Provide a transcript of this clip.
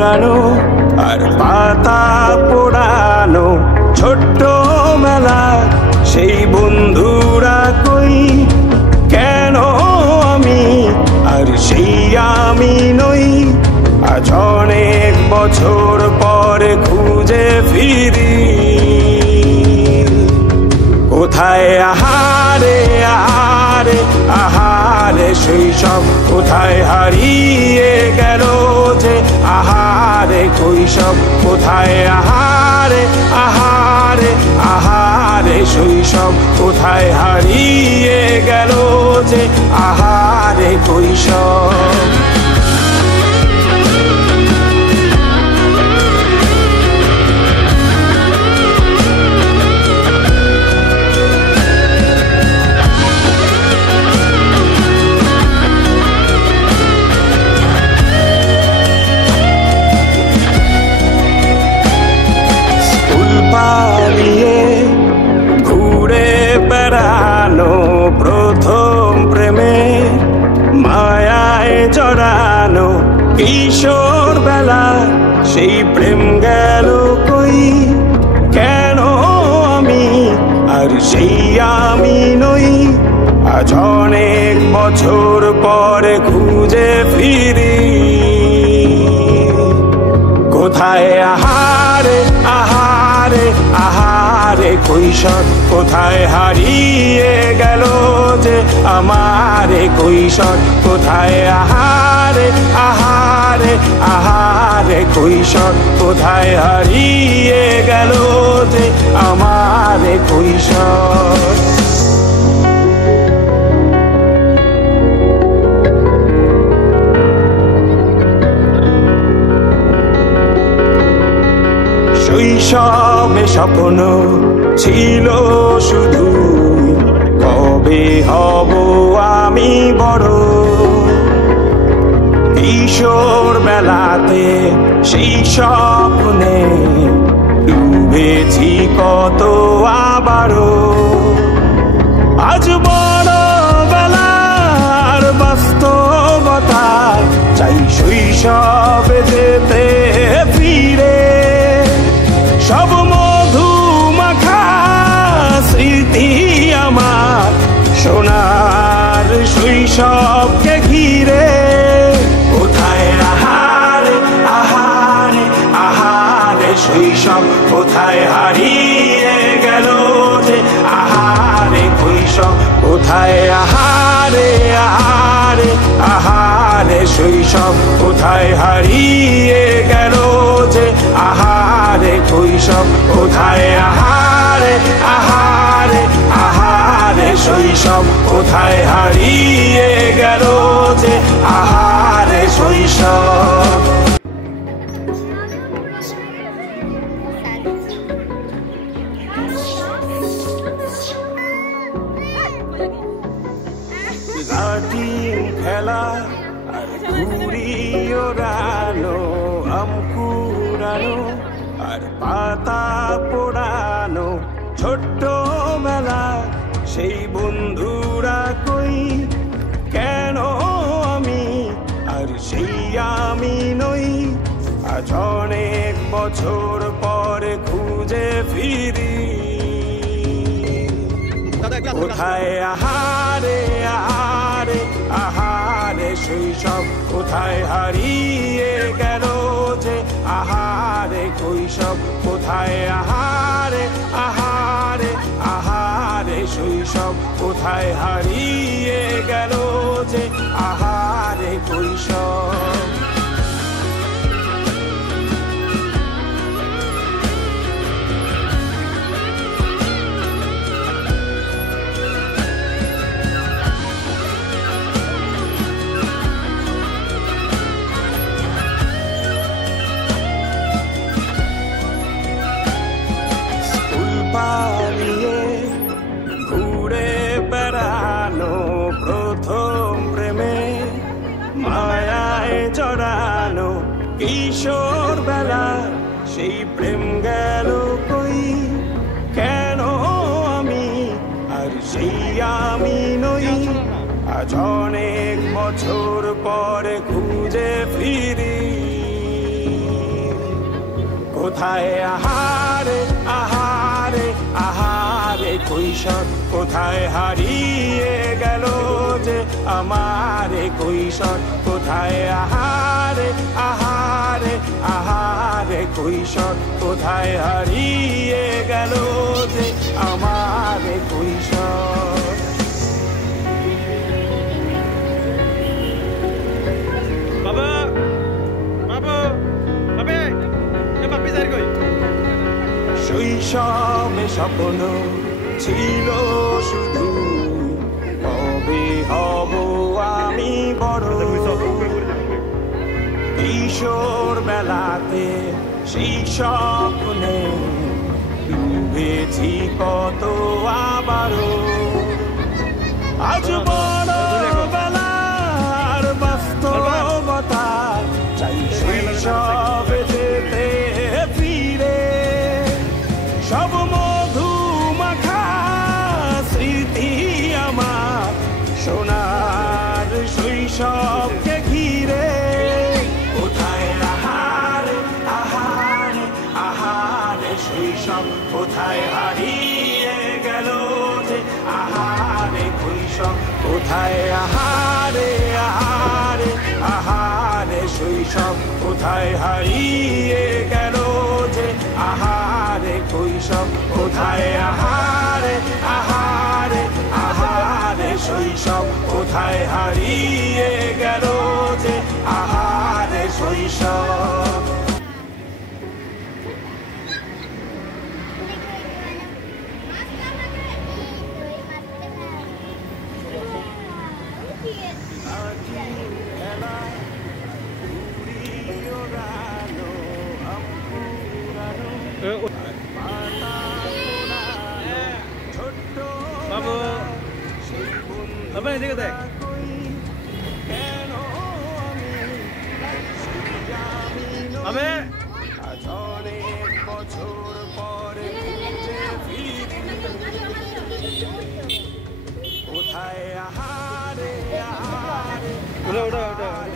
কুড়ানো আর পাতা পোড়ানো ছোট্ট মেলা সেই বন্ধুরা কই কেন আমি আর সেই আমি নই আজ অনেক বছর পরে খুঁজে ফিরি কোথায় আহারে আহারে আহারে শৈশব কোথায় হারিয়ে গেল যে আহারে কৈশব কোথায় আহারে আহারে আহারে শৈশব কোথায় হারিয়ে গেল যে আহারে কৈশব ঘুরে বেড়ানো প্রথম প্রেমে মায়ায় জড়ানো কিশোর বেলা সেই প্রেম গেল কই কেন আমি আর সেই আমি নই আজ অনেক বছর পরে খুঁজে ফিরি কোথায় আহারে আহারে আহারে কৈশোর কোথায় হারিয়ে গেল যে আমারে কৈশোর কোথায় আহারে আহারে আহারে কৈশোর কোথায় হারিয়ে গেল যে আমারে কৈশোর শৈশবে স্বপ্ন ছিল শুধু কবে হব আমি বড় কিশোর বেলাতে সেই স্বপ্নে ডুবেছি কত আবারও আজ বড় বেলার বাস্তবতায় চাই শৈশবে যেতে ফিরে সব মধু মাখা স্মৃতি আমার সোনার শৈশবকে ঘিরে কোথায় আহারে আহারে আহারে শৈশব কোথায় হারিয়ে গেল যে আহারে কৈশোর কোথায় আহারে আহারে আহারে শৈশব কোথায় হারিয়ে গেল যে আহারে কৈশোর কোথায় আহারে আহারে আহারে শৈশব কোথায় হারিয়ে গেল যে আহারে শৈশব লাঠিম খেলা আর ঘুড়ি ওড়ানো আম কুড়ানো আর পাতা পোড়ানো ছোট্ট মেলা সেই বন্ধুরা কই কেন আমি আর সেই আমি নই আজ অনেক বছর পরে খুঁজে ফিরি কোথায় আহারে আহারে আহারে শৈশব কোথায় হারিয়ে গেল যে আহারে কৈশব কোথায় আহারে আহারে আহারে শৈশব কোথায় হারিয়ে গেল যে আহারে কৈশব ঘুরে বেড়ানো প্রথম প্রেমে মায়ায় জড়ানো কিশোর বেলা সেই প্রেম গেল কই কেন আমি আর সেই আমি নই আজ অনেক বছর পরে খুঁজে ফিরি কোথায় আহারে আহারে আহারে কৈশোর কোথায় হারিয়ে গেল যে আমার কৈশোর কোথায় আহারে আহারে আহারে কৈশোর কোথায় হারিয়ে গেল যে আমার কৈশোর বাবা বাবা আবে এ বাপি যাই কই শৈশবে স্বপ্ন ছিল শুধু কবে হব আমি বড় কিশোর বেলাতে সেই স্বপ্নে ডুবেছি কত আবারও আজ বড় বেলার বাস্তবতা চাই শৈশবে যেতে ফিরে সব মধু মাখা স্মৃতি আমার সোনার শৈশবকে ঘিরে কোথায় আহারে আহারে আহারে শৈশব কোথায় হারিয়ে গেল যে আহারে কৈশোর কোথায় আহারে আহারে আহারে শৈশব কোথায় হারিয়ে গেল যে আহারে কৈশোর কোথায় আহারে আহারে আহারে শৈশব কোথায় হারিয়ে গেল যে আহারে শৈশব বাবু বাবা এদিকে দেখ আবে অনেক বছর পরে কোথায় আহারে আহারে ওটা ওটা ওটা